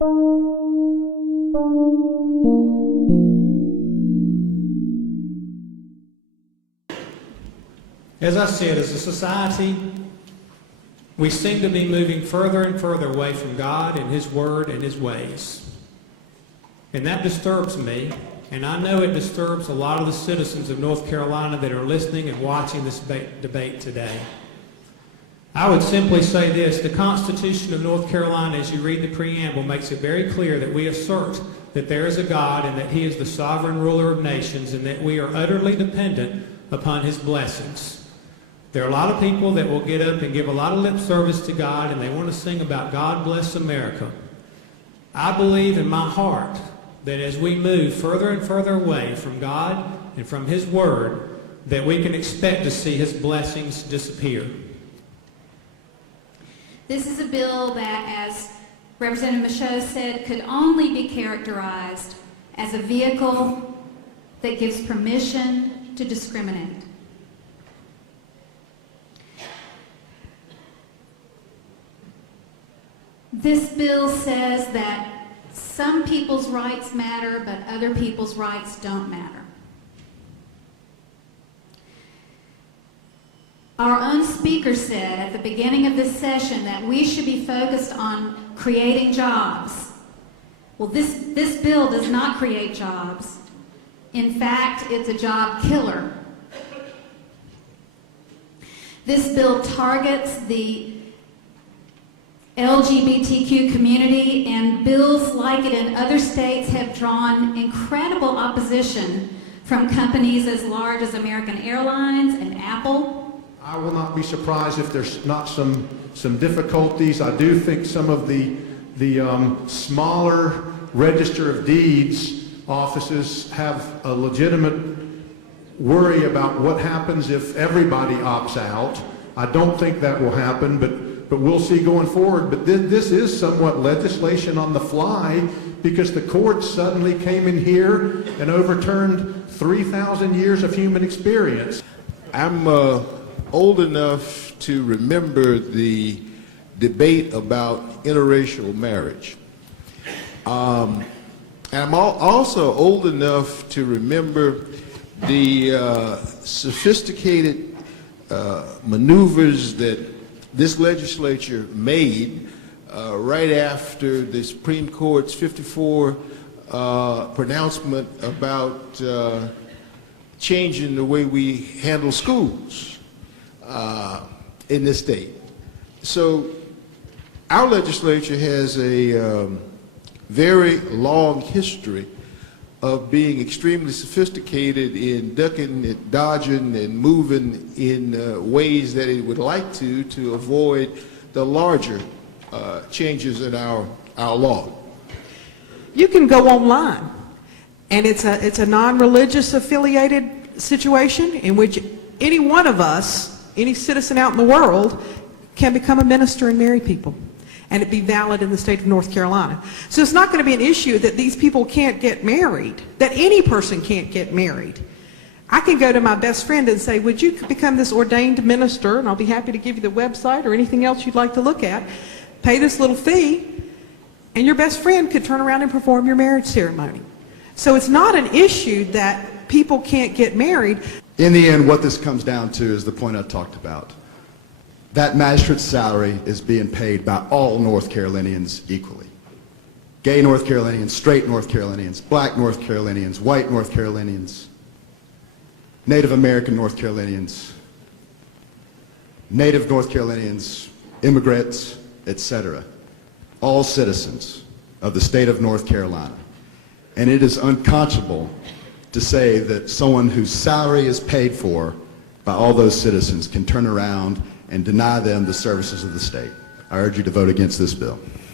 As I said, as a society, we seem to be moving further and further away from God and His Word and His ways. And that disturbs me, and I know it disturbs a lot of the citizens of North Carolina that are listening and watching this debate today. I would simply say this: the Constitution of North Carolina, as you read the preamble, makes it very clear that we assert that there is a God and that He is the sovereign ruler of nations and that we are utterly dependent upon His blessings. There are a lot of people that will get up and give a lot of lip service to God, and they want to sing about God bless America. I believe in my heart that as we move further and further away from God and from His Word, that we can expect to see His blessings disappear. This is a bill that, as Representative Michaud said, could only be characterized as a vehicle that gives permission to discriminate. This bill says that some people's rights matter, but other people's rights don't matter. Our own speaker said at the beginning of this session that we should be focused on creating jobs. Well, this bill does not create jobs. In fact, it's a job killer. This bill targets the LGBTQ community, and bills like it in other states have drawn incredible opposition from companies as large as American Airlines and Apple. I will not be surprised if there's not some difficulties. I do think some of the smaller Register of Deeds offices have a legitimate worry about what happens if everybody opts out. I don't think that will happen, but we'll see going forward. But this is somewhat legislation on the fly, because the courts suddenly came in here and overturned 3,000 years of human experience. I'm old enough to remember the debate about interracial marriage. And I'm also old enough to remember the sophisticated maneuvers that this legislature made right after the Supreme Court's 54 pronouncement about changing the way we handle schools in this state. So our legislature has a very long history of being extremely sophisticated in ducking and dodging and moving in ways that it would like to avoid the larger changes in our law. You can go online, and it's a non-religious affiliated situation in which any one of us, any citizen out in the world, can become a minister and marry people, and it be valid in the state of North Carolina. So it's not going to be an issue that these people can't get married, that any person can't get married. I can go to my best friend and say, would you become this ordained minister, and I'll be happy to give you the website or anything else you'd like to look at, pay this little fee, and your best friend could turn around and perform your marriage ceremony. So it's not an issue that people can't get married. In the end, what this comes down to is the point I talked about. That magistrate's salary is being paid by all North Carolinians equally. Gay North Carolinians, straight North Carolinians, black North Carolinians, white North Carolinians, Native American North Carolinians, Native North Carolinians, immigrants, etc. All citizens of the state of North Carolina. And it is unconscionable to say that someone whose salary is paid for by all those citizens can turn around and deny them the services of the state. I urge you to vote against this bill.